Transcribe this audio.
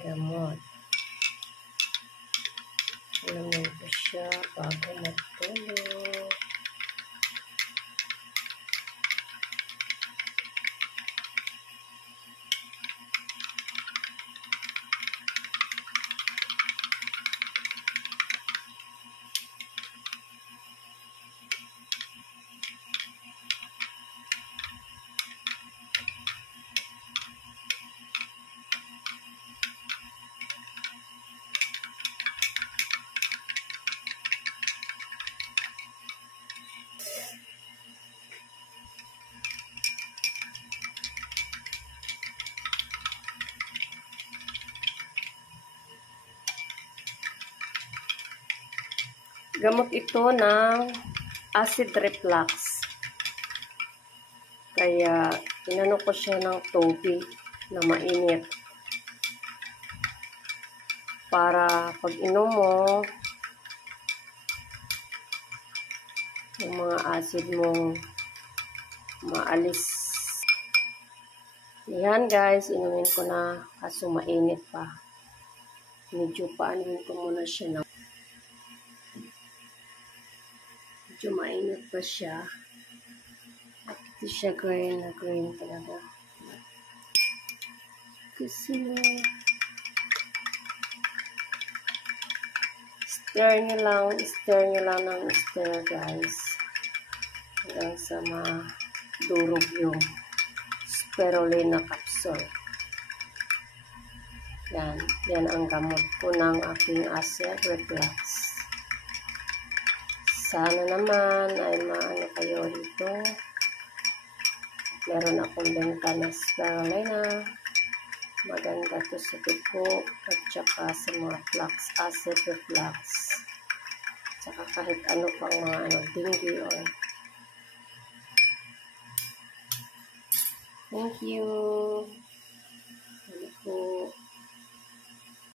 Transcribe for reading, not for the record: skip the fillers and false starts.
gamot. Alamin ko siya bago matulog. Gamot ito ng acid reflux. Kaya, inano ko siya ng tubig na mainit. Para pag inom mo, yung mga acid mo maalis. Yan guys, inumin ko na kaso mainit pa. Medyo paanuin ko muna siya ng medyo mainit pa siya. At ito siya green na green talaga. Kasi stir nyo lang ng stir guys. Hanggang sa madurog yung spirulina capsule. Yan ang gamot ko ng aking acid reflux. Sana naman ay maano kayo dito. Meron akong benta na spirulina. Maganda to sa tipo at saka sa mga acid reflux. Saka kahit ano pang mga dengue or thank you. Ano po.